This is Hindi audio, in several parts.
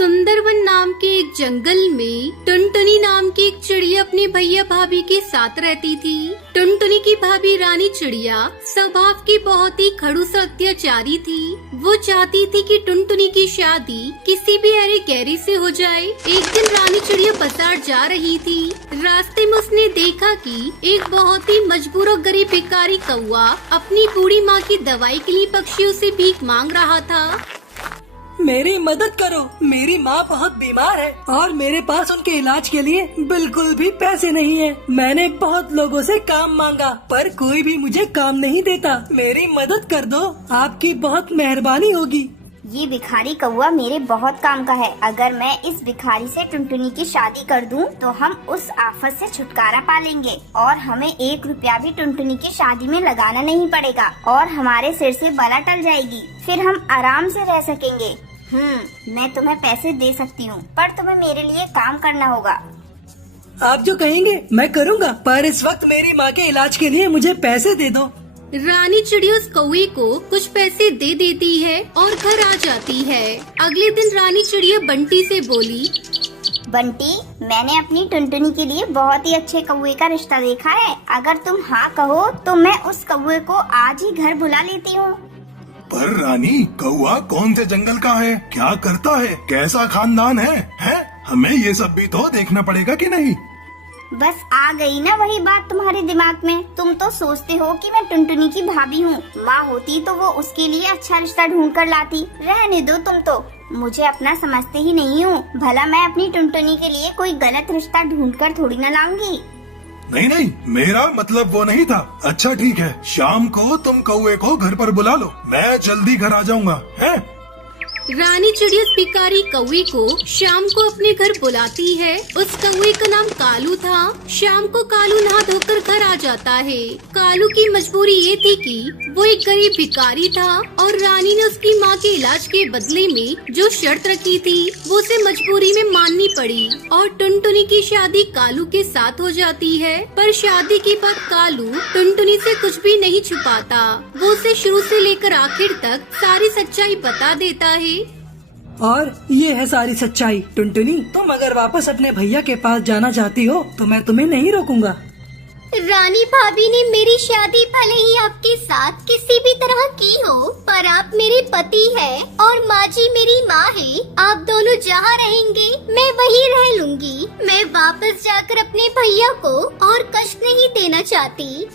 सुंदरवन नाम के एक जंगल में टुनटुनी नाम की एक चिड़िया अपने भैया भाभी के साथ रहती थी। टुनटुनी की भाभी रानी चिड़िया स्वभाव की बहुत ही खड़ूस और अत्याचारी थी। वो चाहती थी कि टुनटुनी की शादी किसी भी अरे गहरे से हो जाए। एक दिन रानी चिड़िया बाजार जा रही थी। रास्ते में उसने देखा कि एक बहुत ही मजबूर और गरीब भिखारी कौवा अपनी बूढ़ी माँ की दवाई के लिए पक्षियों से भीख मांग रहा था। मेरी मदद करो, मेरी माँ बहुत बीमार है और मेरे पास उनके इलाज के लिए बिल्कुल भी पैसे नहीं है। मैंने बहुत लोगों से काम मांगा पर कोई भी मुझे काम नहीं देता। मेरी मदद कर दो, आपकी बहुत मेहरबानी होगी। ये भिखारी कौवा मेरे बहुत काम का है। अगर मैं इस भिखारी से टुनटुनी की शादी कर दूं, तो हम उस आफत से छुटकारा पा लेंगे और हमें 1 रुपया भी टुनटुनी की शादी में लगाना नहीं पड़ेगा और हमारे सिर से बला टल जाएगी। फिर हम आराम से रह सकेंगे। मैं तुम्हें पैसे दे सकती हूँ, पर तुम्हें मेरे लिए काम करना होगा। आप जो कहेंगे मैं करूँगा, पर इस वक्त मेरी माँ के इलाज के लिए मुझे पैसे दे दो। रानी चिड़िया उस कौवे को कुछ पैसे दे देती है और घर आ जाती है। अगले दिन रानी चिड़िया बंटी से बोली, बंटी, मैंने अपनी टुनटुनी के लिए बहुत ही अच्छे कौवे का रिश्ता देखा है। अगर तुम हाँ कहो तो मैं उस कौवे को आज ही घर बुला लेती हूँ। पर रानी, कौवा कौन से जंगल का है, क्या करता है, कैसा खानदान है? हमें ये सब भी तो देखना पड़ेगा कि नहीं? बस आ गई ना वही बात तुम्हारे दिमाग में। तुम तो सोचते हो कि मैं टुनटुनी की भाभी हूँ। माँ होती तो वो उसके लिए अच्छा रिश्ता ढूंढ कर लाती। रहने दो, तुम तो मुझे अपना समझते ही नहीं हूँ। भला मैं अपनी टुनटुनी के लिए कोई गलत रिश्ता ढूंढ कर थोड़ी न लाऊंगी। नहीं, मेरा मतलब वो नहीं था। अच्छा ठीक है, शाम को तुम कौवे को घर पर बुला लो, मैं जल्दी घर आ जाऊंगा। है? रानी चिड़िया भिखारी कौवे को शाम को अपने घर बुलाती है। उस कौवे का नाम कालू था। शाम को कालू नहा धोकर घर आ जाता है। कालू की मजबूरी ये थी कि वो एक गरीब भिखारी था और रानी ने उसकी माँ के इलाज के बदले में जो शर्त रखी थी वो उसे मजबूरी में माननी पड़ी और टुनटुनी की शादी कालू के साथ हो जाती है। पर शादी के बाद कालू टुनटुनी से कुछ भी नहीं छुपाता। वो उसे शुरू से लेकर आखिर तक सारी सच्चाई बता देता है। और ये है सारी सच्चाई। टुनटुनी, तुम अगर वापस अपने भैया के पास जाना चाहती हो तो मैं तुम्हें नहीं रोकूंगा। रानी भाभी ने मेरी शादी भले ही आपके साथ किसी भी तरह की हो, पर आप मेरे पति हैं और माँ जी मेरी माँ है। आप दोनों जहाँ रहेंगे मैं वहीं रह लूंगी। मैं वापस जाकर अपने भैया को और कष्ट नहीं देना चाहती।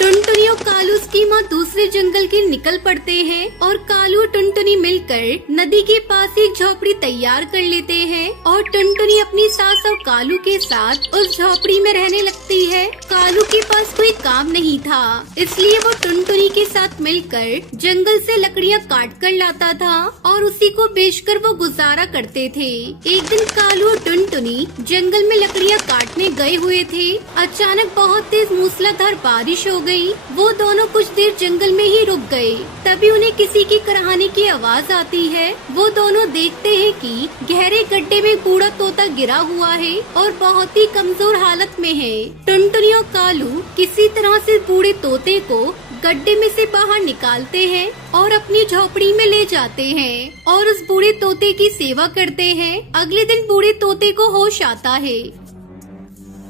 टुनटुनी और कालू उसकी माँ दूसरे जंगल के निकल पड़ते हैं और कालू और टुनटुनी मिलकर नदी के पास एक झोपड़ी तैयार कर लेते हैं और टुनटुनी अपनी सास और कालू के साथ उस झोपड़ी में रहने लगती है। कालू के पास कोई काम नहीं था, इसलिए वो टुनटुनी के साथ मिलकर जंगल से लकड़ियाँ काट कर लाता था और उसी को बेचकर वो गुजारा करते थे। एक दिन कालू और टुनटुनी जंगल में लकड़ियाँ काटने गए हुए थे। अचानक बहुत तेज मूसलाधार बारिश हो गई। वो दोनों कुछ देर जंगल में ही रुक गए। तभी उन्हें किसी की कराहने की आवाज आती है। वो दोनों देखते हैं कि गहरे गड्ढे में बूढ़ा तोता गिरा हुआ है और बहुत ही कमजोर हालत में है। टुनटुनी और कालू किसी तरह से बूढ़े तोते को गड्ढे में से बाहर निकालते हैं और अपनी झोपड़ी में ले जाते हैं और उस बूढ़े तोते की सेवा करते हैं। अगले दिन बूढ़े तोते को होश आता है।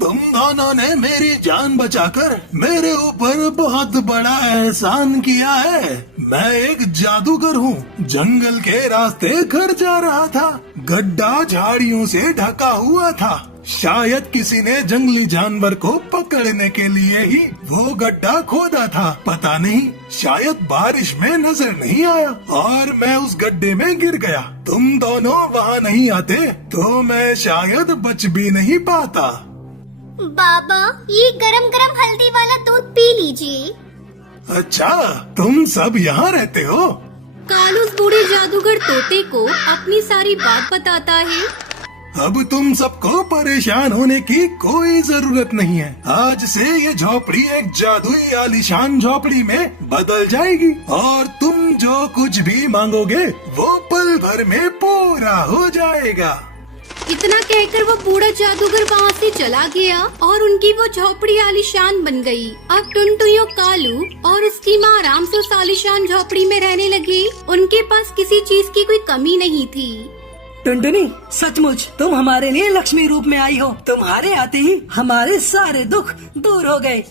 तुम दोनों ने मेरी जान बचाकर मेरे ऊपर बहुत बड़ा एहसान किया है। मैं एक जादूगर हूँ। जंगल के रास्ते घर जा रहा था। गड्ढा झाड़ियों से ढका हुआ था। शायद किसी ने जंगली जानवर को पकड़ने के लिए ही वो गड्ढा खोदा था। पता नहीं, शायद बारिश में नजर नहीं आया और मैं उस गड्ढे में गिर गया। तुम दोनों वहाँ नहीं आते तो मैं शायद बच भी नहीं पाता। बाबा, ये गरम गरम हल्दी वाला दूध पी लीजिए। अच्छा, तुम सब यहाँ रहते हो? कालू उस बूढ़े जादूगर तोते को अपनी सारी बात बताता है। अब तुम सबको परेशान होने की कोई जरूरत नहीं है। आज से ये झोपड़ी एक जादुई आलीशान झोपड़ी में बदल जाएगी और तुम जो कुछ भी मांगोगे वो पल भर में पूरा हो जाएगा। इतना कहकर वो बूढ़ा जादूगर वहाँ से चला गया और उनकी वो झोपड़ी आलीशान बन गई। अब टुनटुनी और कालू और उसकी माँ आराम से उस आलीशान झोपड़ी में रहने लगे। उनके पास किसी चीज की कोई कमी नहीं थी। टुनटुनी, सचमुच तुम हमारे लिए लक्ष्मी रूप में आई हो। तुम्हारे आते ही हमारे सारे दुख दूर हो गए।